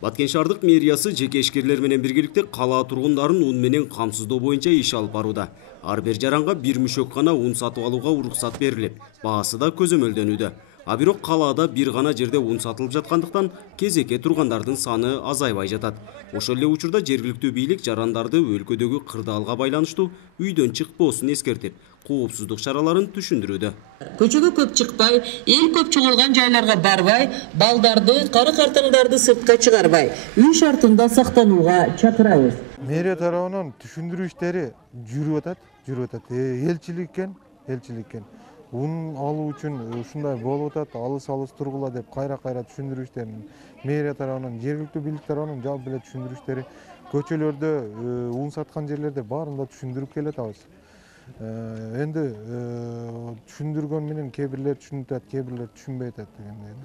Баткен шаардык мэриясы жеке ишкерлер менен биргеликте кала тургундарын ун менен камсыздоо боюнча иш алып барууда. Ар бир жаранга бир мүшөк гана ун сатып алууга уруксат берилип, баасы да көзөмөлдөнүүдө. А бирок калаада бир гана жерде ун сатылып жаткандыктан кезекке тургандардын саны азайбай жатат. Ошол эле учурда жергиликтүү бийлик жарандарды өлкөдөгү кырдаалга байланыштуу үйдөн чыкпоосун эскертип, коопсуздук чараларын түшүндүрүүдө. Көчөгө көп чыкпай, эл көп чогулган жайларга барбай, балдарды, кары-картаңдарды сыртка чыгарбай, үй шартында сактанууга чакырабыз. Мэрия тарабынан түшүндүрүү иштери жүрүп атат. Элчиликкен. Ун алуу үчүн ушундай болуп атат, алыс тургула деп кайра түшүндүрүү иштерин мэрия тарабынан, жергиликтүү бийлик тарабынан жалпы эле түшүндүрүү иштери көчөлөрдө, ун саткан жерлерде баарында түшүндүрүп келатабыз. Энди түшүндүргөн менен кээ бирлер түшүнүп атат, кээ бирлер түшүнбөй атат дегендей.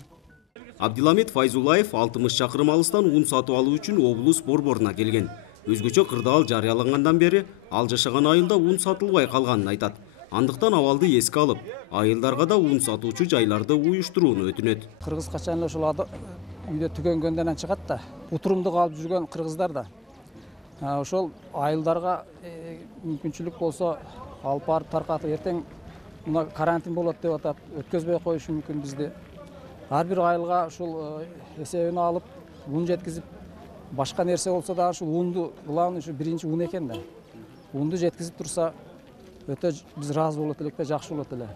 Абдиламит Файзулаев 60 чакырым алыстан ун сатып алуу үчүн облус борборуна келген. Өзгөчө кырдаал жарыялангандан бери ал жашаган айылда ун сатылбай калганын айтат. Андыктан абалды эске алып, айылдарга да ун сатуучу жайларды уюштурууну өтүнөт. Кыргыз качан эле ушул үйдө түгөнгөндөн чыгат да, утурумдук алып жүргөн кыргыздар да. Ошол айылдарга мүмкүнчүлүк болсо алып барып таркатып, эртең мына карантин болот деп атат, өткөзбөй коюшу мүмкүн бизди. Ар бир айылга ушул эсебин алып, ун жеткизип, башка нерсе болсо да ушул унду, главный ушу биринчи ун экен да. Унду жеткизип турса, өтө биз ыраазы болот элек да, жакшы болот эле.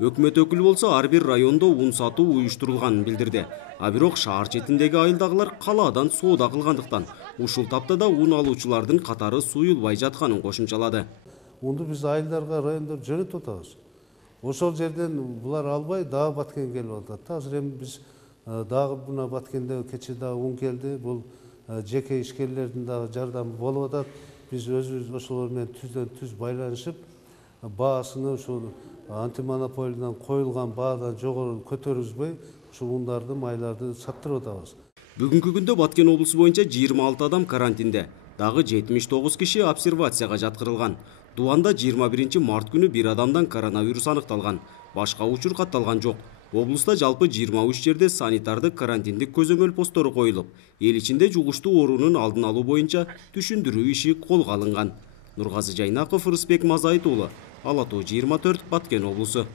Өкмөт өкүлү болсо ар бир райондо ун сатуу уюштурулганын билдирди. А бирок шаар четиндеги айылдагылар калаадан соода кылгандыктан ушул таптада ун алуучулардын катары суюлбай жатканын кошумчалады. Унду биз айылдарга, райондорго жөнөтүп атабыз. Ошол жерден булар албай дагы Баткенге келип атат. Азыр эми биз дагы мына Баткенде кечээ дагы ун келди. Бул жеке ишкерлердин дагы жардамы болуп атат. Биз өзүбүз ошолор менен түз байланышып, баасыны ушул антимонополиядан коюлган баадан жогору көтөрүзбөй, ушул ундарды, майларды саттырып атабыз. Бүгүнкү күндө Баткен облусу боюнча 26 адам карантинде, дагы 79 киши обсервацияга жаткырылган. Дубанда 21 март күнү бир адамдан коронавирус аныкталган. Башка учур катталган жок. Облуста жалпы 23 жерде санитардык карантиндик көзөмөл постору коюлуп, эл ичинде жугуштуу оорунун алдын алуу боюнча түшүндүрүү иши колго алынган. Нургазы Жайнаков, Рысбек Мазайыт уулу, Ала Тоо 24, Баткен облусу.